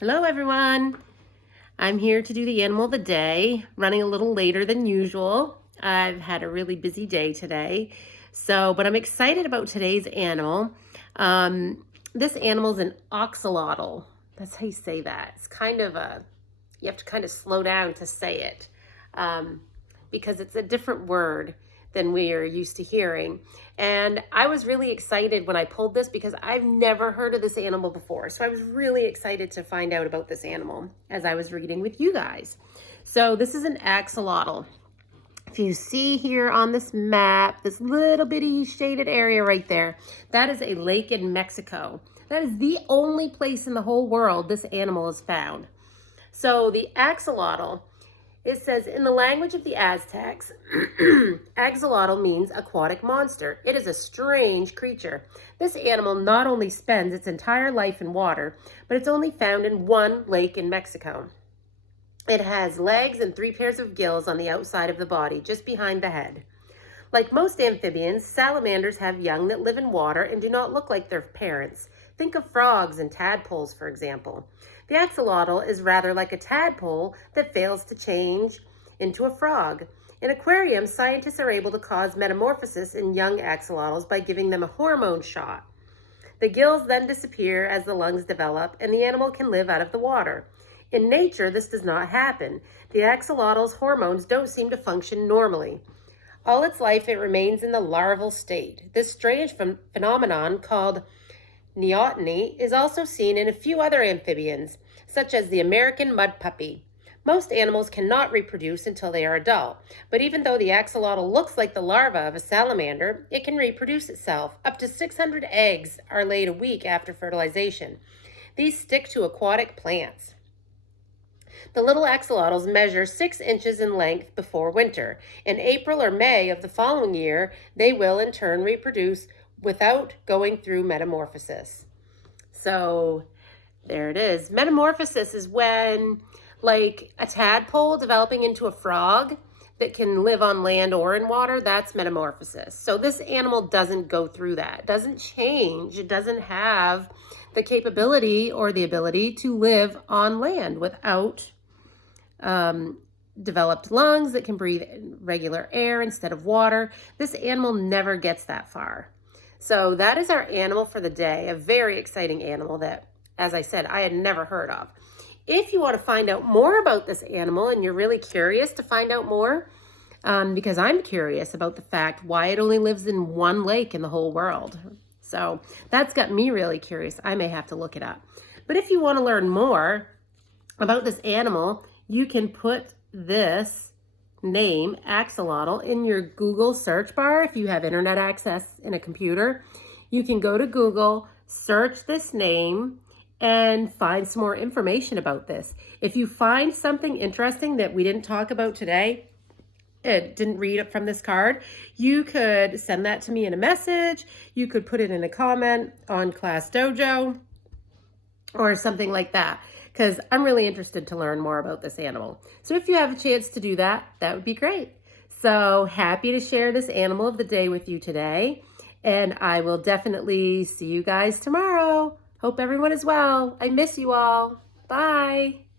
Hello everyone. I'm here to do the animal of the day, running a little later than usual. I've had a really busy day today, but I'm excited about today's animal. This animal is an axolotl. That's how you say that. It's you have to kind of slow down to say it because it's a different word than we are used to hearing. And I was really excited when I pulled this because I've never heard of this animal before. So I was really excited to find out about this animal as I was reading with you guys. So this is an axolotl. If you see here on this map, this little bitty shaded area right there, that is a lake in Mexico. That is the only place in the whole world this animal is found. So the axolotl, it says, in the language of the Aztecs, axolotl means aquatic monster. It is a strange creature. This animal not only spends its entire life in water, but it's only found in one lake in Mexico. It has legs and 3 pairs of gills on the outside of the body, just behind the head. Like most amphibians, salamanders have young that live in water and do not look like their parents. Think of frogs and tadpoles, for example. The axolotl is rather like a tadpole that fails to change into a frog. In aquariums, scientists are able to cause metamorphosis in young axolotls by giving them a hormone shot. The gills then disappear as the lungs develop, and the animal can live out of the water. In nature, this does not happen. The axolotl's hormones don't seem to function normally. All its life, it remains in the larval state. This strange phenomenon, called Neoteny, is also seen in a few other amphibians, such as the American mud puppy. Most animals cannot reproduce until they are adult, but even though the axolotl looks like the larva of a salamander, it can reproduce itself. Up to 600 eggs are laid a week after fertilization. These stick to aquatic plants. The little axolotls measure 6 inches in length before winter. In April or May of the following year, they will in turn reproduce without going through metamorphosis. So there it is. Metamorphosis is when, like a tadpole developing into a frog that can live on land or in water, that's metamorphosis. So this animal doesn't go through that. It doesn't change. It doesn't have the capability or the ability to live on land without developed lungs that can breathe regular air instead of water. This animal never gets that far. So that is our animal for the day, a very exciting animal that, as I said, I had never heard of. If you want to find out more about this animal and you're really curious to find out more, because I'm curious about the fact why it only lives in one lake in the whole world. So that's got me really curious. I may have to look it up. But if you want to learn more about this animal, you can put this name, axolotl, in your Google search bar. If you have internet access in a computer, you can go to Google, search this name, and find some more information about this. If you find something interesting that we didn't talk about today, didn't read it from this card, you could send that to me in a message. You could put it in a comment on Class Dojo or something like that, because I'm really interested to learn more about this animal. So if you have a chance to do that, that would be great. So happy to share this animal of the day with you today, and I will definitely see you guys tomorrow. Hope everyone is well. I miss you all. Bye.